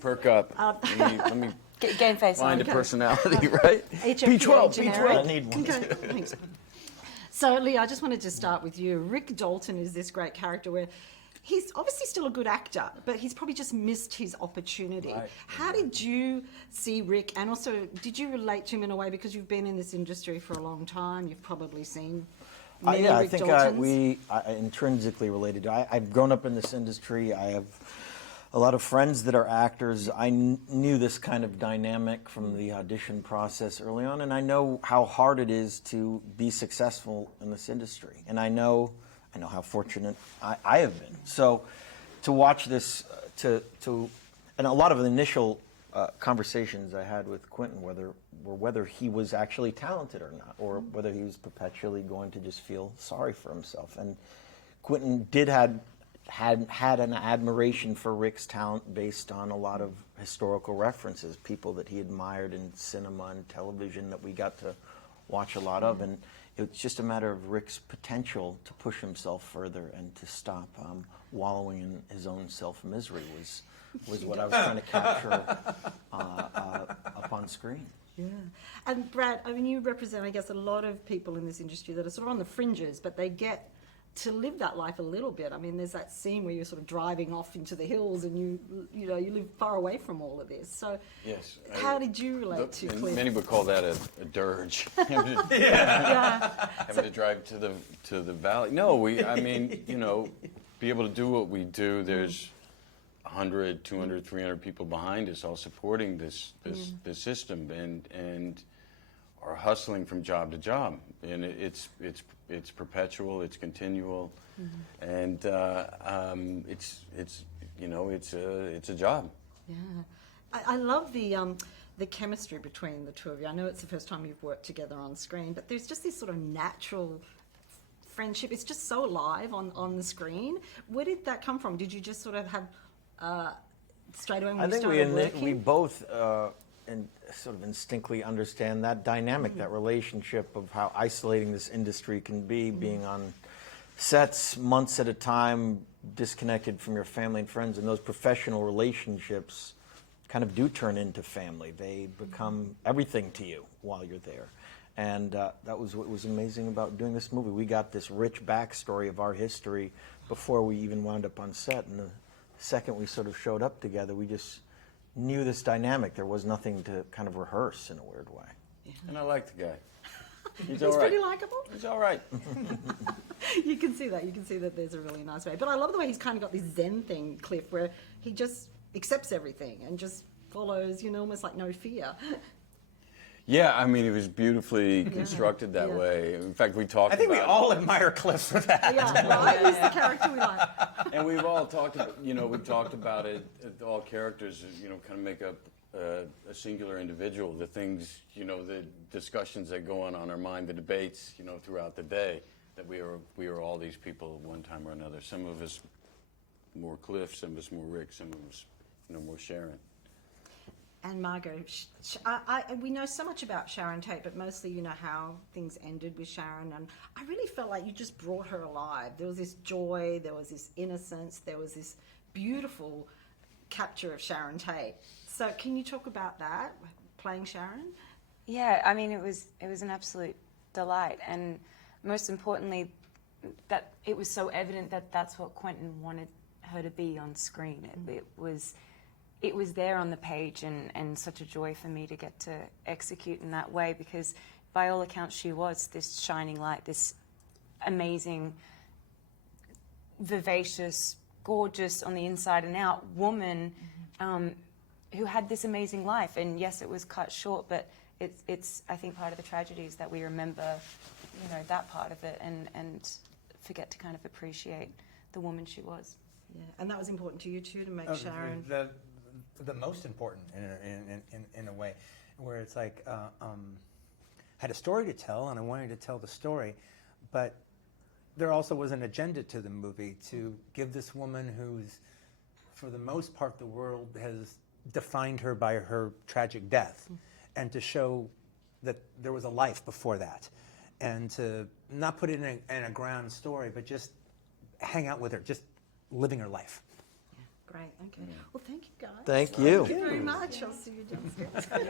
perk up. Let me Game face find on. a personality, right? HFPA B12. I need one. Thanks. So, Lee, I just wanted to start with you. Rick Dalton is this great character where he's obviously still a good actor, but he's probably just missed his opportunity. Right. How did you see Rick, and also did you relate to him in a way, because you've been in this industry for a long time, you've probably seen many I Rick think Daltons? we intrinsically related. I've grown up in this industry. I have a lot of friends that are actors. I knew this kind of dynamic from the audition process early on, and I know how hard it is to be successful in this industry. And I know how fortunate I have been. So to watch this, and a lot of the initial conversations I had with Quentin, whether he was actually talented or not, or whether he was perpetually going to just feel sorry for himself. And Quentin had an admiration for Rick's talent based on a lot of historical references, people that he admired in cinema and television that we got to watch a lot of, and it's just a matter of Rick's potential to push himself further and to stop wallowing in his own self-misery was what I was trying to capture up on screen. Yeah. And Brad, I mean, you represent, I guess, a lot of people in this industry that are sort of on the fringes, but they get to live that life a little bit. I mean, there's that scene where you're sort of driving off into the hills and you live far away from all of this. So Yes. how did you relate to Cliff? Many would call that a dirge. Having to drive to the valley. No, I mean, be able to do what we do. There's 100, 200, 300 people behind us, all supporting this system, and are hustling from job to job, and it's perpetual, it's continual, and it's a job. Yeah, I love the chemistry between the two of you. I know it's the first time you've worked together on screen, but there's just this sort of natural friendship. It's just so alive on the screen. Where did that come from? Did you just sort of have straight away when you started working? We both and sort of instinctively understand that dynamic, that relationship of how isolating this industry can be, being on sets months at a time, disconnected from your family and friends, and those professional relationships kind of do turn into family. They become everything to you while you're there. And that was what was amazing about doing this movie. We got this rich backstory of our history before we even wound up on set. And the second we sort of showed up together, we just knew this dynamic. There was nothing to kind of rehearse in a weird way. Yeah. And I like the guy. He's He's pretty likable. He's all right. You can see that. You can see that there's a really nice way. But I love the way he's kind of got this Zen thing, Cliff, where he just accepts everything and just follows, almost like no fear. Yeah, I mean, it was beautifully constructed that way. In fact, we talked. I think about we all admire Cliff for that. Yeah, right? He's the character we like. And we've all talked about, we've talked about it. All characters, kind of make up a singular individual. The things, the discussions that go on our mind, the debates, throughout the day. That we are all these people at one time or another. Some of us more Cliff, some of us more Rick, some of us, more Sharon. And Margot, we know so much about Sharon Tate, but mostly how things ended with Sharon. And I really felt like you just brought her alive. There was this joy, there was this innocence, there was this beautiful capture of Sharon Tate. So can you talk about that, playing Sharon? Yeah, I mean, it was an absolute delight, and most importantly, that it was so evident that that's what Quentin wanted her to be on screen. It was there on the page, and such a joy for me to get to execute in that way, because by all accounts she was this shining light, this amazing, vivacious, gorgeous on the inside and out woman who had this amazing life. And yes, it was cut short, but it's I think part of the tragedy is that we remember that part of it and forget to kind of appreciate the woman she was. Yeah, and that was important to you too, to make Sharon... The most important in a way, where it's like had a story to tell and I wanted to tell the story, but there also was an agenda to the movie to give this woman who's, for the most part, the world has defined her by her tragic death, and to show that there was a life before that, and to not put it in a grand story, but just hang out with her, just living her life. Great. Okay. Well, thank you guys. Thank you. Thank you very much. I'll see you downstairs.